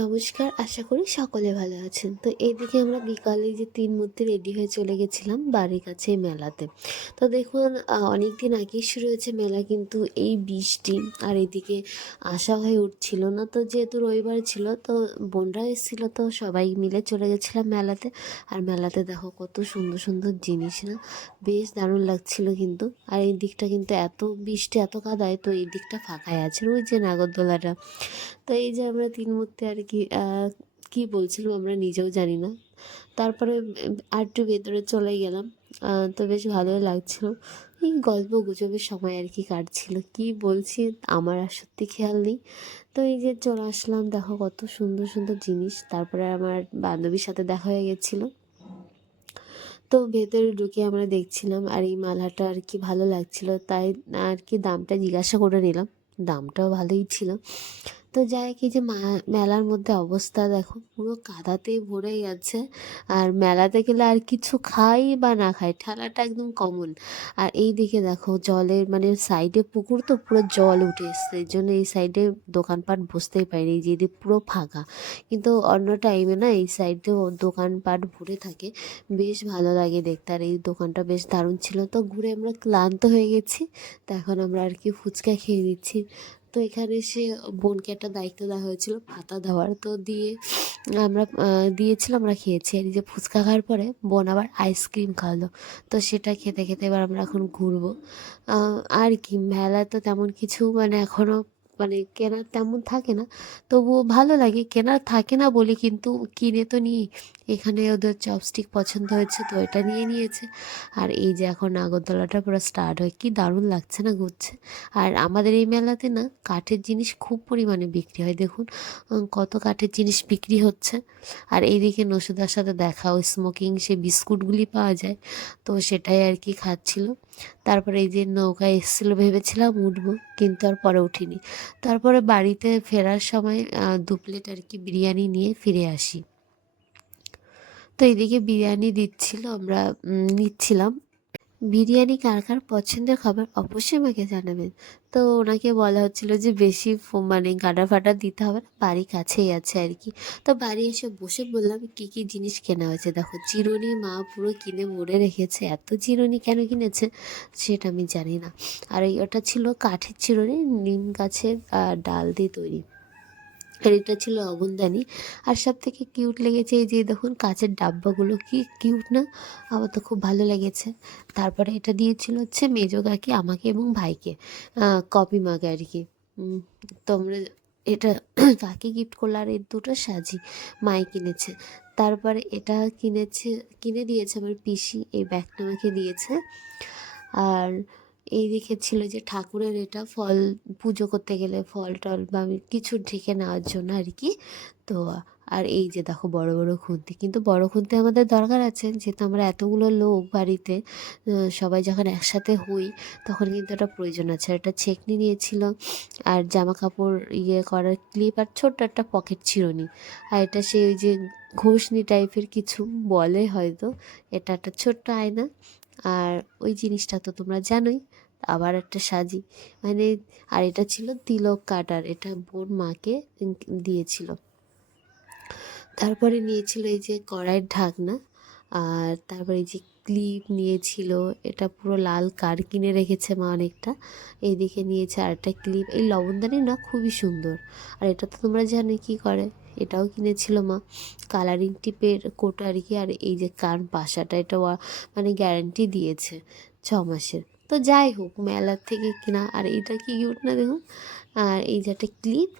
নমস্কার, আশা করি সকলে ভালো আছেন। তো এইদিকে আমরা বিকালে যে তিন মূর্তি রেডি হয়ে চলে গেছিলাম বাড়ির কাছে মেলাতে। তো দেখুন অনেক দিন আগেই শুরু হয়েছে মেলা, কিন্তু এই বৃষ্টি আর এদিকে আসা হয়ে উঠছিল না। তো যেহেতু রবিবার ছিল, তো বোনরা এসেছিল, তো সবাই মিলে চলে গেছিলাম মেলাতে। আর মেলাতে দেখো কত সুন্দর সুন্দর জিনিস না, বেশ দারুণ লাগছিল কিন্তু। আর এই দিকটা কিন্তু এত বৃষ্টি, এত কাদায়, তো এই দিকটা ফাঁকাই আছে। ওই যে নাগরদোলাটা। তো এই যে আমরা তিন মূর্তি আর কি কি বলছিলাম আমরা নিজেও জানি না। তারপরে আর একটু ভেতরে চলে গেলাম। তো বেশ ভালোই লাগছিল। এই গল্প গুজবের সময় আর কি কাটছিল। কি বলছি আমার আর সত্যি খেয়াল নেই। তো এই যে চলে আসলাম, দেখো কত সুন্দর সুন্দর জিনিস। তারপরে আমার বান্ধবীর সাথে দেখা হয়ে গেছিল। তো ভেতরে ঢুকে আমরা দেখছিলাম আর এই মালাটা আর কি ভালো লাগছিল। তাই আর কি দামটা জিজ্ঞাসা করে নিলাম। দামটাও ভালোই ছিল। তো যাই কি যে মেলার মধ্যে অবস্থা দেখো, পুরো কাদাতে ভরে গেছে। আর মেলাতে গেলে আর কিছু খাই বা না খাই, ঠেলাটা একদম কমন আর এই দিকে দেখো, জলের মানে সাইডে পুকুর তো পুরো জল উঠে এসছে, এই জন্য এই সাইডে দোকানপাট বসতেই পারিনি, এই যে এদিক পুরো ফাঁকা। কিন্তু অন্য টাইমে না এই সাইডেও দোকানপাট ভরে থাকে, বেশ ভালো লাগে দেখতে। আর এই দোকানটা বেশ দারুণ ছিল। তো ঘুরে আমরা ক্লান্ত হয়ে গেছি, তো এখন আমরা আর কি ফুচকা খেয়ে নিচ্ছি। তো এখানে সে বোনকে একটা দায়িত্ব দেওয়া হয়েছিল ভাতা দেওয়ার। তো দিয়ে আমরা দিয়েছিলাম, আমরা খেয়েছি। আর যে ফুচকা খাওয়ার পরে বোন আবার আইসক্রিম খাওয়ালো। তো সেটা খেতে খেতে এবার আমরা এখন ঘুরবো। আর কি মেলা তো তেমন কিছু মানে এখনও মানে কেনার তেমন থাকে না। তবুও ভালো লাগে। কেনার থাকে না বলে কিন্তু কিনে তো নিই। এখানে ওদের চপস্টিক পছন্দ হয়েছে তো এটা নিয়ে নিয়েছে। আর এই যে এখন নাগরদোলাটা পুরো স্টার্ট হয়, কি দারুণ লাগছে না ঘুরছে। আর আমাদের এই মেলাতে না কাঠের জিনিস খুব পরিমাণে বিক্রি হয়। দেখুন কত কাঠের জিনিস বিক্রি হচ্ছে। আর এইদিকে নসুদার সাথে দেখা ওই স্মোকিং সে বিস্কুটগুলি পাওয়া যায়। তো সেটাই আর কি খাচ্ছিল। তারপরে এই যে নৌকায় এসেছিল ভেবেছিলাম উঠবো, কিন্তু আর পরে উঠিনি। তারপরে বাড়িতে ফেরার সময় দু প্লেট আর কি বিরিয়ানি নিয়ে ফিরে আসি। তো এইদিকে বিরিয়ানি দিচ্ছিল, আমরা নিচ্ছিলাম। বিরিয়ানি কার কার পছন্দের খাবার অবশ্যই আমাকে জানাবেন। তো ওনাকে বলা হচ্ছিল যে বেশি মানে গাডা ফাটা দিতে হবে না, বাড়ি কাছেই আছে আর কি। তো বাড়ি এসে বসে বললাম, কি কি জিনিস কেনা হয়েছে? দেখো, চিরুনি মা পুরো কিনে ভরে রেখেছে। এত চিরুনি কেন কিনেছে সেটা আমি জানি না। আর ওটা ছিল কাঠের চিরুনি, নিম গাছের ডাল দিয়ে তৈরি। আর এটা ছিল অবনদানি। আর সব থেকে কিউট লেগেছে এই যে দেখুন, কাঁচের ডাব্বাগুলো কি কিউট না? আমার তো খুব ভালো লেগেছে। তারপরে এটা দিয়েছিল হচ্ছে মেজো কাকি, আমাকে এবং ভাইকে। কপি মাগে আর কি তোমরা এটা কাকে গিফট করল? আর এই দুটো সাজি মাই কিনেছে। তারপরে এটা কিনেছে, কিনে দিয়েছে আমার পিসি, এই ব্যাগটা আমাকে দিয়েছে। আর এই ছিল যে ঠাকুরের এটা ফল, পুজো করতে গেলে ফল টল বা কিছু ঢেকে নেওয়ার জন্য আর কি। তো আর এই যে দেখো বড় বড় খুন্তি। কিন্তু বড় খুন্তি আমাদের দরকার আছে, যেহেতু আমরা এতগুলো লোক বাড়িতে সবাই যখন একসাথে হই, তখন কিন্তু এটা প্রয়োজন আছে। একটা ছেকনি নিয়েছিল, আর জামা কাপড় ইয়ে করার ক্লিপ আর ছোট্ট একটা পকেট চিরুনি আর এটা সেই যে ঘষনি টাইপের কিছু বলে হয়তো, এটা একটা ছোট্ট আয়না। আর ওই জিনিসটা তো তোমরা জানোই আবার একটা সাজি। মানে আর এটা ছিল তিলক কাটার, এটা বোন মাকে দিয়েছিল। তারপরে নিয়েছিল এই যে কড়াইয়ের ঢাকনা আর তারপরে যে ক্লিপ নিয়েছিল, এটা পুরো লাল কার কিনে রেখেছে মা অনেকটা। এইদিকে নিয়েছে আর একটা ক্লিপ। এই লবণদানি না খুবই সুন্দর। আর এটা তো তোমরা জানো কি করে? এটাও কিনেছিল মা। কালারিং টিপের কোটা আর কি, আর এই যে কান পাশাটা এটা মানে গ্যারান্টি দিয়েছে ছ মাসের। তো যাই হোক, মেলার থেকে কিনা, আর এটা কি কিউট না দেখুন? আর এই যে একটা ক্লিপ।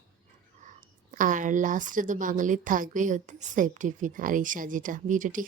আর লাস্টে তো বাঙালির থাকবেই হতে সেফটি পিন আর এই সাজিটা, ভিডিওটি